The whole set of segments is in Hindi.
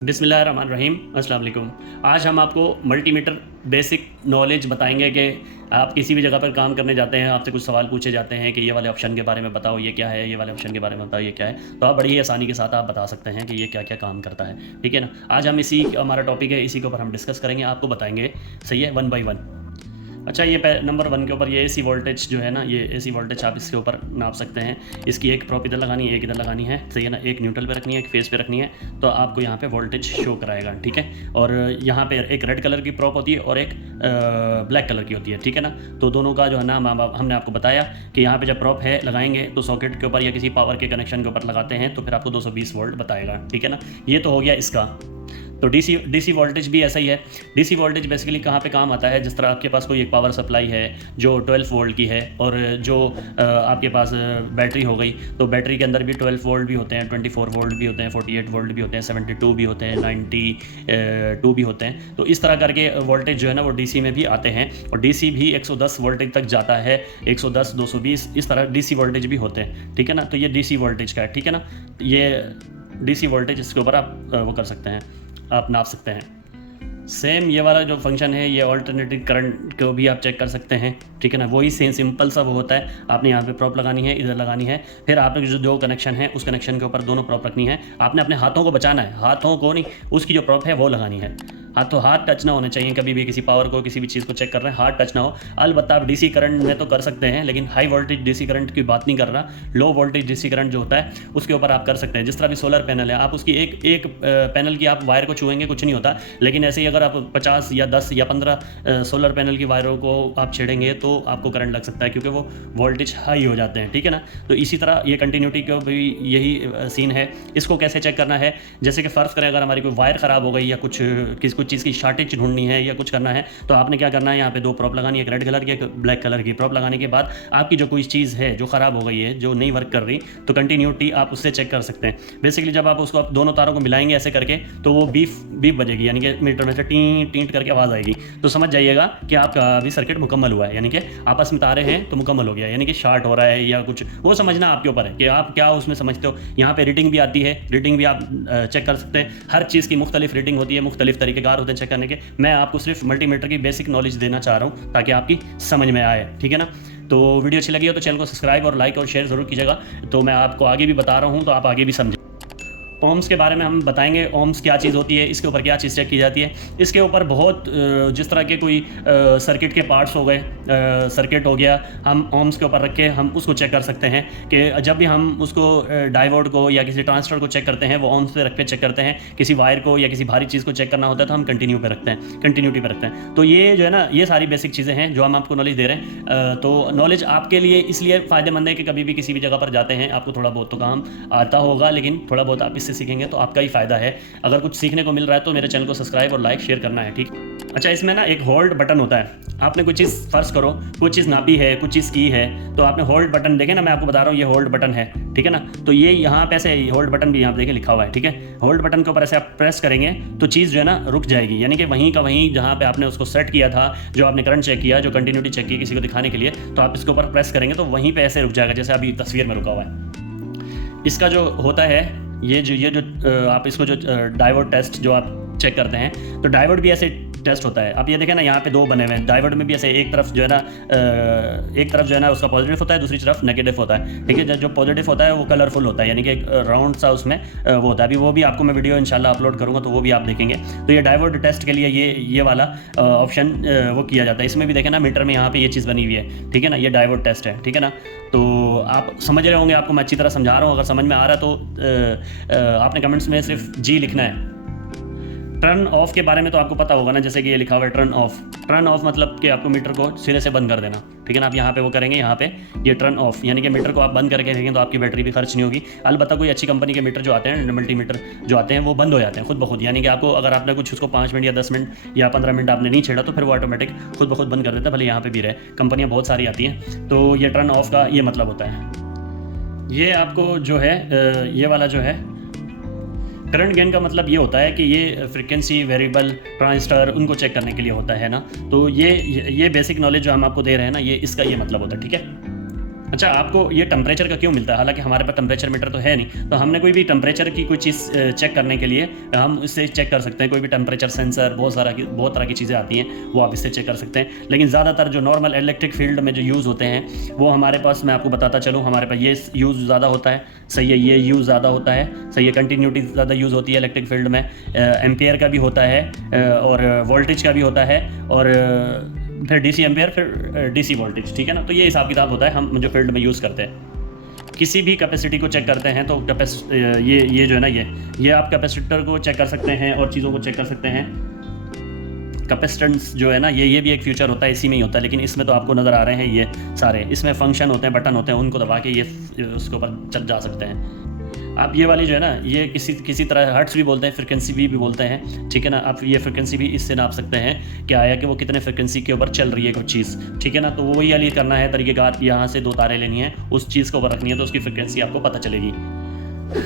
बिस्मिल्लाहिर्रहमानिर्रहीम, अस्सलाम वालेकुम। आज हम आपको मल्टीमीटर बेसिक नॉलेज बताएंगे कि आप किसी भी जगह पर काम करने जाते हैं, आपसे कुछ सवाल पूछे जाते हैं कि ये वाले ऑप्शन के बारे में बताओ ये क्या है, ये वाले ऑप्शन के बारे में बताओ ये क्या है, तो आप बड़ी ही आसानी के साथ आप बता सकते हैं कि ये क्या क्या काम करता है। ठीक है ना। आज हम इसी हमारा टॉपिक है, इसी के ऊपर हम डिस्कस करेंगे, आपको बताएंगे। सही है, 1 बाई 1। अच्छा, ये नंबर 1 के ऊपर ये एसी वोल्टेज जो है ना, ये एसी वोल्टेज आप इसके ऊपर नाप सकते हैं। इसकी एक प्रॉप इधर लगानी है, एक इधर लगानी है। सही है ना। एक न्यूट्रल पे रखनी है, एक फेस पे रखनी है, तो आपको यहाँ पे वोल्टेज शो कराएगा। ठीक है। और यहाँ पे एक रेड कलर की प्रॉप होती है और एक ब्लैक कलर की होती है। ठीक है ना। तो दोनों का जो है ना हमने आपको बताया कि यहाँ पे जब प्रॉप है लगाएंगे तो सॉकेट के ऊपर या किसी पावर के कनेक्शन के ऊपर लगाते हैं तो फिर आपको 220 वोल्ट बताएगा। ठीक है ना। ये तो हो गया इसका। तो डीसी वोल्टेज भी ऐसा ही है। डीसी वोल्टेज बेसिकली कहाँ पे काम आता है, जिस तरह आपके पास कोई एक पावर सप्लाई है जो 12 वोल्ट की है, और जो आपके पास बैटरी हो गई, तो बैटरी के अंदर भी 12 वोल्ट भी होते हैं, 24 वोल्ट भी होते हैं, 48 वोल्ट भी होते हैं, 72 भी होते हैं, 92 भी होते हैं। तो इस तरह करके वोल्टेज जो है ना वो डीसी में भी आते हैं, और डीसी भी 110 वोल्टेज तक जाता है, 110, 220, इस तरह डीसी वोल्टेज भी होते हैं। ठीक है ना। तो ये डीसी वोल्टेज का है। ठीक है ना। ये डीसी वोल्टेज, इसके ऊपर आप वो कर सकते हैं, आप नाप सकते हैं। सेम ये वाला जो फंक्शन है, ये ऑल्टरनेटिव करंट को भी आप चेक कर सकते हैं। ठीक है ना। वही सेम सिंपल सा वो होता है। आपने यहाँ पे प्रॉप लगानी है, इधर लगानी है, फिर आपने जो कनेक्शन है उस कनेक्शन के ऊपर दोनों प्रॉप रखनी है। आपने अपने हाथों को बचाना है, हाथों को नहीं, उसकी जो प्रॉप है वो लगानी है। हाथों हाथ टच ना होने चाहिए कभी भी, किसी पावर को, किसी भी चीज़ को चेक कर रहे हैं, हाथ टच ना हो। अलबत्ता आप डीसी करंट में तो कर सकते हैं, लेकिन हाई वोल्टेज डीसी करंट की बात नहीं कर रहा। लो वोल्टेज डीसी करंट जो होता है उसके ऊपर आप कर सकते हैं। जिस तरह भी सोलर पैनल है, आप उसकी एक पैनल की आप वायर को छुएंगे कुछ नहीं होता, लेकिन ऐसे ही अगर आप 50 या 10 या 15 सोलर पैनल की वायरों को आप छेड़ेंगे तो आपको करंट लग सकता है, क्योंकि वो वोल्टेज हाई हो जाते हैं। ठीक है ना। तो इसी तरह ये कंटिन्यूटी का भी यही सीन है। इसको कैसे चेक करना है, जैसे कि फ़र्ज़ करें अगर हमारी कोई वायर ख़राब हो गई या कुछ चीज़ की शॉर्टेज ढूंढनी है या कुछ करना है, तो आपने क्या करना है, यहाँ पे 2 प्रॉप लगानी है, एक रेड कलर की, एक ब्लैक कलर की। प्रॉप लगाने के बाद आपकी जो कोई चीज़ है जो ख़राब हो गई है, जो नहीं वर्क कर रही, तो कंटिन्यूटी आप उससे चेक कर सकते हैं। बेसिकली जब आप उसको आप दोनों तारों को मिलाएंगे ऐसे करके, तो वो बीप बजेगी, यानी कि मीटर में से टीं टींट करके आवाज़ आएगी, तो समझ जाइएगा कि आपका अभी सर्किट मुकम्मल हुआ है, यानी कि आपस में तारे हैं तो मुकम्मल हो गया, यानी कि शॉर्ट हो रहा है या कुछ, वो समझना आपके ऊपर है कि आप क्या उसमें समझते हो। यहाँ पे रीडिंग भी आती है, रीडिंग भी आप चेक कर सकते हैं। हर चीज़ की मुख्तलिफ रीडिंग होती है, मुख्तलिफ तरीक़ेकार होते हैं चेक करने के। मैं आपको सिर्फ मल्टीमीटर की बेसिक नॉलेज देना चाह रहा हूँ ताकि आपकी समझ में आए। ठीक है ना। तो वीडियो अच्छी लगी हो तो चैनल को सब्सक्राइब और लाइक और शेयर ज़रूर कीजिएगा। तो मैं आपको आगे भी बता रहा हूँ तो आप आगे भी समझें। ओम्स के बारे में हम बताएंगे, ओम्स क्या चीज़ होती है, इसके ऊपर क्या चीज़ चेक की जाती है। इसके ऊपर बहुत जिस तरह के कोई सर्किट के पार्ट्स हो गए, सर्किट हो गया, हम ओम्स के ऊपर रख के हम उसको चेक कर सकते हैं कि जब भी हम उसको डायोड को या किसी ट्रांजिस्टर को चेक करते हैं, वो ओम्स पे रख के चेक करते हैं। किसी वायर को या किसी भारी चीज़ को चेक करना होता है तो हम कंटिन्यू पे रखते हैं, कंटिन्यूटी पे रखते हैं। तो ये जो है ना, ये सारी बेसिक चीज़ें हैं जो हम आपको नॉलेज दे रहे हैं। तो नॉलेज आपके लिए इसलिए फ़ायदेमंद है कि कभी भी किसी भी जगह पर जाते हैं, आपको थोड़ा बहुत तो काम आता होगा, लेकिन थोड़ा बहुत आप सीखेंगे तो आपका ही फ़ायदा है। अगर कुछ सीखने को मिल रहा है तो मेरे चैनल को सब्सक्राइब और लाइक शेयर करना है। ठीक। अच्छा, इसमें ना एक होल्ड बटन होता है। आपने कोई चीज़ फ़र्ज़ करो, कुछ चीज़ नापी है, कुछ चीज़ की है, तो आपने होल्ड बटन देखें ना, मैं आपको बता रहा हूँ ये होल्ड बटन है। ठीक है ना। तो ये यहाँ पे ऐसे होल्ड बटन भी यहाँ पे देखें लिखा हुआ है। ठीक है। होल्ड बटन के ऊपर ऐसे आप प्रेस करेंगे तो चीज़ जो है ना रुक जाएगी, यानी कि वहीं का वहीं जहाँ पे आपने उसको सेट किया था, जो आपने करंट चेक किया, जो कंटिन्यूटी चेक की किसी को दिखाने के लिए, तो आप इसके ऊपर प्रेस करेंगे तो वहीं पे ऐसे रुक जाएगा, जैसे अभी तस्वीर में रुका हुआ है। इसका जो होता है, ये जो आप इसको जो डायोड टेस्ट जो आप चेक करते हैं, तो डायोड भी ऐसे टेस्ट होता है। आप ये देखें ना, यहाँ पे 2 बने हुए हैं। डायोड में भी ऐसे एक तरफ जो है ना एक तरफ जो है ना उसका पॉजिटिव होता है, दूसरी तरफ नेगेटिव होता है। ठीक है। जो पॉजिटिव होता है वो कलरफुल होता है, यानी कि एक राउंड सा उसमें वो होता है। अभी वो भी आपको मैं वीडियो इंशाल्लाह अपलोड करूँगा तो वो भी आप देखेंगे। तो ये डायोड टेस्ट के लिए ये वाला ऑप्शन वो किया जाता है। इसमें भी देखें ना, मीटर में यहाँ पे ये चीज़ बनी हुई है। ठीक है ना। ये डायोड टेस्ट है। ठीक है ना। तो आप समझ रहे होंगे, आपको मैं अच्छी तरह समझा रहा हूँ। अगर समझ में आ रहा है तो आपने कमेंट्स में सिर्फ जी लिखना है। टर्न ऑफ के बारे में तो आपको पता होगा ना, जैसे कि ये लिखा हुआ है टर्न ऑफ। टर्न ऑफ मतलब कि आपको मीटर को सिरे से बंद कर देना। ठीक है ना। आप यहाँ पे वो करेंगे, यहाँ पे ये टर्न ऑफ, यानी कि मीटर को आप बंद करके रखेंगे तो आपकी बैटरी भी खर्च नहीं होगी। अलबत्ता कोई अच्छी कंपनी के मीटर जो आते हैं, मल्टीमीटर जो आते हैं, वो बंद हो जाते हैं खुद ब खुद, यानी कि आपको अगर आपने कुछ उसको 5 मिनट या 10 मिनट या 15 मिनट आपने नहीं छेड़ा तो फिर वो ऑटोमेटिक खुद ब खुद बंद कर देता है। भले यहाँ पे भी रहे, कंपनियाँ बहुत सारी आती हैं। तो ये टर्न ऑफ का ये मतलब होता है। ये आपको जो है ये वाला जो है करंट गेन का मतलब ये होता है कि ये फ्रीक्वेंसी वेरिएबल ट्रांजिस्टर उनको चेक करने के लिए होता है ना। तो ये बेसिक नॉलेज जो हम आपको दे रहे हैं ना, ये इसका ये मतलब होता है। ठीक है। अच्छा, आपको ये टेम्परेचर का क्यों मिलता है? हालाँकि हमारे पास टेम्परेचर मीटर तो है नहीं, तो हमने कोई भी टेम्परेचर की कोई चीज़ चेक करने के लिए हम इससे चेक कर सकते हैं। कोई भी टेम्परेचर सेंसर, बहुत तरह की चीज़ें आती हैं, वो आप इससे चेक कर सकते हैं। लेकिन ज़्यादातर जो नॉर्मल इलेक्ट्रिक फील्ड में जो यूज़ होते हैं, वो हमारे पास, मैं आपको बताता चलूँ, हमारे पास ये यूज़ ज़्यादा होता है, सही है, ये यूज़ ज़्यादा होता है, सही है, कंटिन्यूटी ज़्यादा यूज़ होती है इलेक्ट्रिक फील्ड में। एम्पियर का भी होता है और वोल्टेज का भी होता है और फिर डीसी एम्पियर, फिर डीसी वोल्टेज, ठीक है ना। तो ये हिसाब किताब होता है हम जो फील्ड में यूज़ करते हैं। किसी भी कैपेसिटी को चेक करते हैं तो ये जो है ना, ये आप कैपेसिटर को चेक कर सकते हैं और चीज़ों को चेक कर सकते हैं। कैपेसिटेंस जो है ना, ये भी एक फ्यूचर होता है, इसी में ही होता है, लेकिन इसमें तो आपको नज़र आ रहे हैं ये सारे, इसमें फंक्शन होते हैं, बटन होते हैं, उनको दबा के ये उसके ऊपर चल जा सकते हैं। आप ये वाली जो है ना, ये किसी तरह हर्ट्स भी बोलते हैं, फ्रिक्वेंसी भी बोलते हैं, ठीक है ना। आप ये फ्रिक्वेंसी भी इससे नाप सकते हैं कि आया कि वो कितने फ्रिक्वेंसी के ऊपर चल रही है कुछ चीज़, ठीक है ना। तो वही वाली करना है तरीक़ेकार, यहाँ से 2 तारें लेनी है, उस चीज़ को ऊपर रखनी है, तो उसकी फ्रिक्वेंसी आपको पता चलेगी।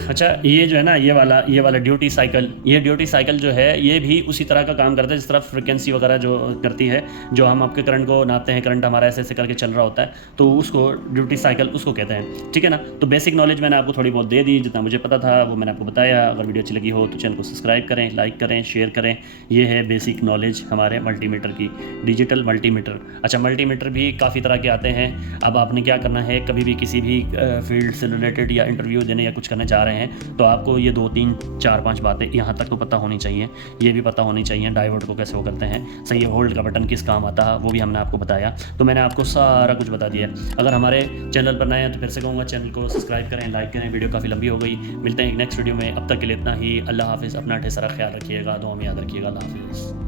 अच्छा, ये जो है ना, ये वाला ड्यूटी साइकिल जो है, ये भी उसी तरह का काम करता है जिस तरह फ्रिक्वेंसी वगैरह जो करती है, जो हम आपके करंट को नापते हैं, करंट हमारा ऐसे करके चल रहा होता है, तो उसको ड्यूटी साइकिल उसको कहते हैं, ठीक है ना। तो बेसिक नॉलेज मैंने आपको थोड़ी बहुत दे दी, जितना मुझे पता था वो मैंने आपको बताया। अगर वीडियो अच्छी लगी हो तो चैनल को सब्सक्राइब करें, लाइक करें, शेयर करें। ये है बेसिक नॉलेज हमारे मल्टीमीटर की, डिजिटल मल्टीमीटर। अच्छा, मल्टीमीटर भी काफ़ी तरह के आते हैं। अब आपने क्या करना है, कभी भी किसी भी फील्ड से रिलेटेड या इंटरव्यू देने या कुछ करने जा रहे हैं, तो आपको ये 2, 3, 4, 5 बातें यहाँ तक तो पता होनी चाहिए। ये भी पता होनी चाहिए डायोड को कैसे वो करते हैं, सही है, होल्ड का बटन किस काम आता है, वो भी हमने आपको बताया। तो मैंने आपको सारा कुछ बता दिया। अगर हमारे चैनल पर नए हैं तो फिर से कहूँगा, चैनल को सब्सक्राइब करें, लाइक करें। वीडियो काफ़ी लंबी हो गई, मिलते हैं नेक्स्ट वीडियो में। अब तक के लिए इतना ही। अल्लाह हाफिज़। अपना ढेर सारा ख्याल रखिएगा, दुआ में याद रखिएगा। अल्लाह हाफिज़।